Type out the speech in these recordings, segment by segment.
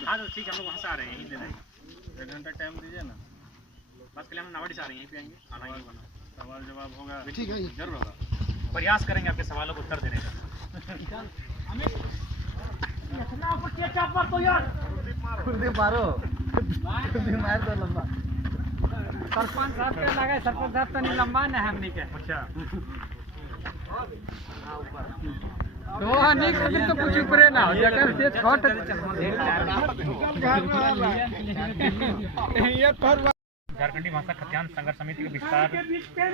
हाँ तो ठीक है, हम लोग वहाँ से आ रहे हैं, यहीं दे रहे हैं। 1 घंटा टाइम दीजिए ना, बस के लिए हम नावाडी से आ रहे हैं, यहीं पे आएंगे, खाना यहीं बना, सवाल जवाब होगा। ठीक है, जरूर होगा, प्रयास करेंगे आपके सवालों को उत्तर देने का। कुलदीप मारो, कुलदीप मार दो लंबा। सरपंच साहब के लगा, सरपंच साहब तो नहीं लंबा ना हमनी के। अच्छा तो नहीं खातिर तो कुछ ऊपरे ना हो, जगह से छोट ये पर झारखंडी भाषा खतियान संघर्ष समिति का विस्तार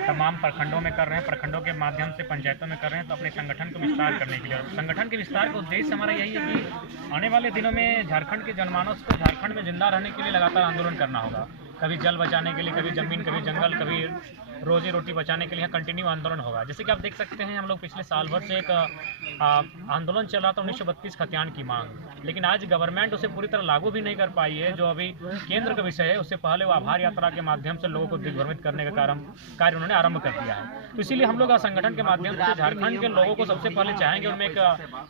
तमाम प्रखंडों में कर रहे हैं, प्रखंडों के माध्यम से पंचायतों में कर रहे हैं। तो अपने संगठन को विस्तार करने के लिए, संगठन के विस्तार का उद्देश्य हमारा यही है कि आने वाले दिनों में झारखंड के जनमानस को झारखंड में जिंदा रहने के लिए लगातार आंदोलन करना होगा। कभी जल बचाने के लिए, कभी जमीन, कभी जंगल, कभी रोजी रोटी बचाने के लिए कंटिन्यू आंदोलन होगा। जैसे कि आप देख सकते हैं, हम लोग पिछले साल भर से एक आंदोलन चल रहा था 1932 खतियान की मांग, लेकिन आज गवर्नमेंट उसे पूरी तरह लागू भी नहीं कर पाई है। जो अभी केंद्र का विषय है, उससे पहले वो आभार यात्रा के माध्यम से लोगों को दिग्भ्रमित करने का कार्य उन्होंने आरंभ कर दिया है। तो इसीलिए हम लोग संगठन के माध्यम से झारखंड के लोगों को सबसे पहले चाहेंगे उनमें एक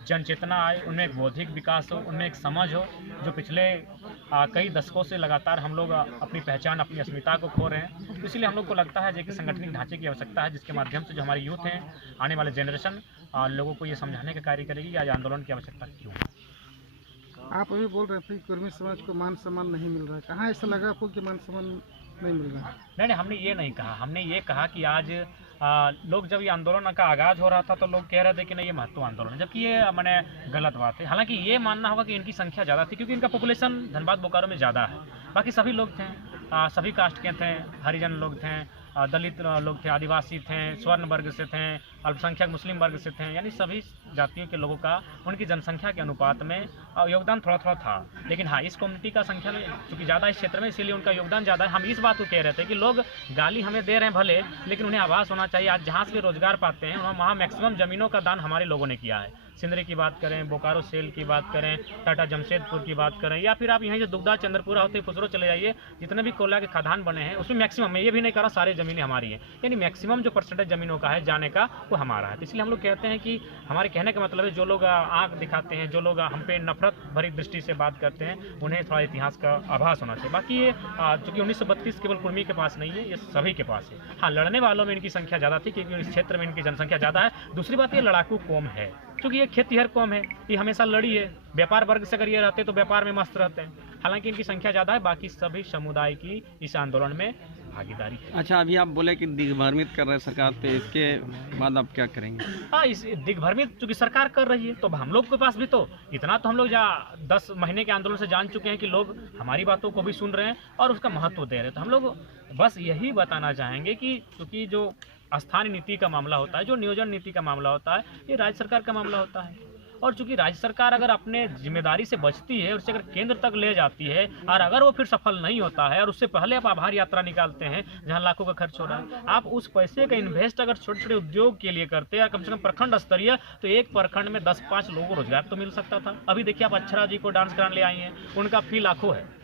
जनचेतना आए, उनमें एक बौद्धिक विकास हो, उनमें एक समझ हो। जो पिछले कई दशकों से लगातार हम लोग अपनी पहचान, अपनी अस्मिता को खो रहे हैं। तो इसलिए हम लोग को लगता है कि संगठनिक ढांचे की आवश्यकता है, जिसके माध्यम से जो हमारी यूथ हैं, आने वाले जनरेशन, लोगों को ये समझाने का कार्य करेगी कि आज आंदोलन की आवश्यकता क्यों है। आप अभी बोल रहे थे कि कुर्मी समाज को मान सम्मान नहीं मिल रहा है, कहाँ ऐसा लगा आपको कि मान सम्मान नहीं मिल रहा है? नहीं, हमने ये नहीं कहा। हमने ये कहा कि आज लोग, जब ये आंदोलन का आगाज़ हो रहा था तो लोग कह रहे थे कि नहीं ये महत्व आंदोलन है, जबकि ये मैंने गलत बात है। हालांकि ये मानना होगा कि इनकी संख्या ज़्यादा थी, क्योंकि इनका पॉपुलेशन धनबाद बोकारो में ज़्यादा है। बाकी सभी लोग थे, सभी कास्ट के थे, हरिजन लोग थे, दलित लोग थे, आदिवासी थे, स्वर्ण वर्ग से थे, अल्पसंख्यक मुस्लिम वर्ग से थे, यानी सभी जातियों के लोगों का उनकी जनसंख्या के अनुपात में योगदान थोड़ा थोड़ा था। लेकिन हाँ, इस कम्युनिटी का संख्या में चूँकि ज़्यादा इस क्षेत्र में, इसीलिए उनका योगदान ज़्यादा है। हम इस बात को कह रहे थे कि लोग गाली हमें दे रहे हैं भले, लेकिन उन्हें आभास होना चाहिए आज जहाँ से भी रोजगार पाते हैं वहाँ मैक्सिमम ज़मीनों का दान हमारे लोगों ने किया है। सिंदरी की बात करें, बोकारो सेल की बात करें, टाटा जमशेदपुर की बात करें, या फिर आप यहीं जो दुग्धा चंद्रपुरा होते पुसरो चले जाइए, जितने भी कोयला के खदान बने हैं उसमें मैक्सिमम, मैं ये भी नहीं कह रहा सारी ज़मीनें हमारी हैं, यानी मैक्सिमम जो परसेंटेज ज़मीनों का है जाने का वो हमारा है। तो इसलिए हम लोग कहते हैं कि हमारे कहने का मतलब है, जो लोग आँख दिखाते हैं, जो लोग हम पे नफरत भरी दृष्टि से बात करते हैं, उन्हें थोड़ा इतिहास का आभास होना चाहिए। बाकी ये चूँकि 1932 केवल कुर्मी के पास नहीं है, ये सभी के पास है। हाँ, लड़ने वालों में इनकी संख्या ज़्यादा थी, क्योंकि इस क्षेत्र में इनकी जनसंख्या ज़्यादा है। दूसरी बात, ये लड़ाकू कौम है, क्योंकि ये खेतीहर कौम है, ये हमेशा लड़ी है। व्यापार वर्ग से अगर ये रहते तो व्यापार में मस्त रहते हैं। हालांकि इनकी संख्या ज़्यादा है, बाकी सभी समुदाय की इस आंदोलन में भागीदारी है। अच्छा, अभी आप बोले कि दिग्भ्रमित कर रहे हैं सरकार, तो इसके बाद आप क्या करेंगे? हाँ, इस दिग्भ्रमित चूँकि सरकार कर रही है, तो हम लोग के पास भी तो इतना तो हम लोग 10 महीने के आंदोलन से जान चुके हैं कि लोग हमारी बातों को भी सुन रहे हैं और उसका महत्व दे रहे हैं। तो हम लोग बस यही बताना चाहेंगे कि चूँकि जो स्थानीय नीति का मामला होता है, जो नियोजन नीति का मामला होता है, ये राज्य सरकार का मामला होता है। और चूंकि राज्य सरकार अगर अपने जिम्मेदारी से बचती है, उससे अगर केंद्र तक ले जाती है, और अगर वो फिर सफल नहीं होता है, और उससे पहले आप आभार यात्रा निकालते हैं जहां लाखों का खर्च हो रहा है, आप उस पैसे का इन्वेस्ट अगर छोटे छोटे उद्योग के लिए करते हैं, कम से कम प्रखंड स्तरीय, तो एक प्रखंड में 10-5 लोगों को रोजगार तो मिल सकता था। अभी देखिए, आप अक्षरा जी को डांस कराने ले आई हैं, उनका फी लाखों है।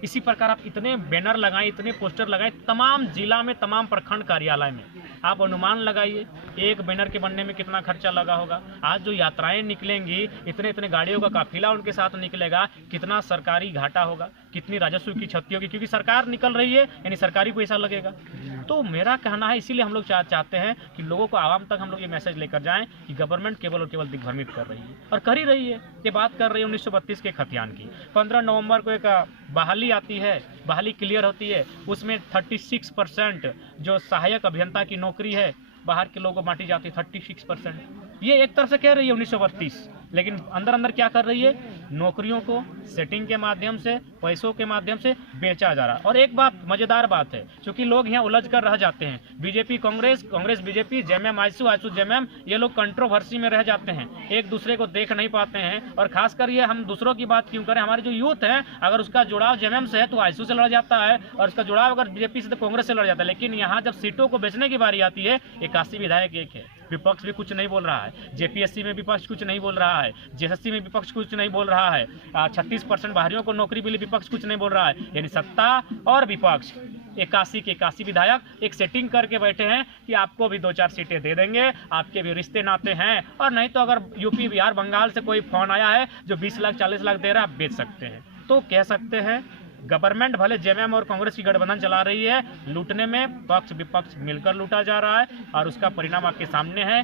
इसी प्रकार आप इतने बैनर लगाएं, इतने पोस्टर लगाएं, तमाम जिला में, तमाम प्रखंड कार्यालय में, आप अनुमान लगाइए एक बैनर के बनने में कितना खर्चा लगा होगा। आज जो यात्राएं निकलेंगी, इतने इतने गाड़ियों का काफिला उनके साथ निकलेगा, कितना सरकारी घाटा होगा, कितनी राजस्व की क्षति होगी, क्योंकि सरकार निकल रही है, यानी सरकारी पैसा लगेगा। तो मेरा कहना है, इसीलिए हम लोग चाहते हैं कि लोगों को, आवाम तक हम लोग ये मैसेज लेकर जाएं कि गवर्नमेंट केवल और केवल दिग्भ्रमित कर रही है, और कर ही रही है। ये बात कर रही है 1932 के खतियान की। 15 नवंबर को एक बहाली आती है, बहाली क्लियर होती है, उसमें 36% जो सहायक अभियंता की नौकरी है, बाहर के लोगों को बांटी जाती है 36%। ये एक तरह से कह रही है 1932, लेकिन अंदर अंदर क्या कर रही है, नौकरियों को सेटिंग के माध्यम से, पैसों के माध्यम से बेचा जा रहा है। और एक बात, मजेदार बात है, क्योंकि लोग यहाँ उलझ कर रह जाते हैं, BJP Congress, Congress BJP, JMM AJSU, AJSU JMM, ये लोग कंट्रोवर्सी में रह जाते हैं, एक दूसरे को देख नहीं पाते हैं। और खासकर ये हम दूसरों की बात क्यों करें, हमारे जो यूथ है, अगर उसका जुड़ाव जेएमएम से है तो आईसू से लड़ जाता है, और उसका जुड़ाव अगर बीजेपी से तो कांग्रेस से लड़ जाता है। लेकिन यहाँ जब सीटों को बेचने की बारी आती है, 81 विधायक एक है, विपक्ष भी कुछ नहीं बोल रहा है, जेपीएससी में विपक्ष कुछ नहीं बोल रहा है, जेएसएससी में विपक्ष कुछ नहीं बोल रहा है, 36% बाहरियों को नौकरी मिली, विपक्ष कुछ नहीं बोल रहा है। यानी सत्ता और विपक्ष 81 के 81 विधायक एक सेटिंग करके बैठे हैं कि आपको भी 2-4 सीटें दे देंगे, आपके भी रिश्ते नाते हैं, और नहीं तो अगर यूपी बिहार बंगाल से कोई फोन आया है जो 20 लाख 40 लाख दे रहा है, आप बेच सकते हैं। तो कह सकते हैं गवर्नमेंट भले जेएमएम और कांग्रेस की गठबंधन चला रही है, लूटने में पक्ष विपक्ष मिलकर लूटा जा रहा है और उसका परिणाम आपके सामने है।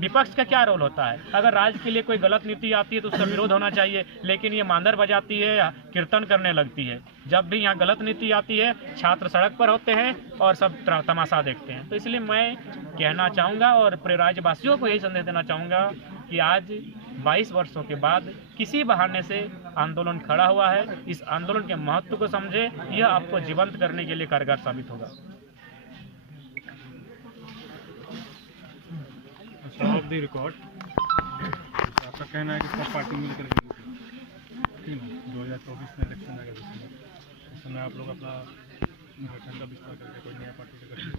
विपक्ष का क्या रोल होता है? अगर राज्य के लिए कोई गलत नीति आती है तो उसका विरोध होना चाहिए, लेकिन ये मांदर बजाती है, कीर्तन करने लगती है। जब भी यहाँ गलत नीति आती है, छात्र सड़क पर होते हैं और सब तमाशा देखते हैं। तो इसलिए मैं कहना चाहूँगा और पूरे राज्यवासियों को यही संदेश देना चाहूँगा कि आज 22 वर्षों के बाद किसी बहाने से आंदोलन खड़ा हुआ है, इस आंदोलन के महत्व को समझे, यह आपको जीवंत करने के लिए कारगर साबित होगा। ऑफ द रिकॉर्ड आपका कहना है कि सब पार्टी मिलकर ठीक है 2024 में इलेक्शन आएगा, उस समय आप लोग अपना गठन का विस्तार करके कोई नया पार्टी का गठन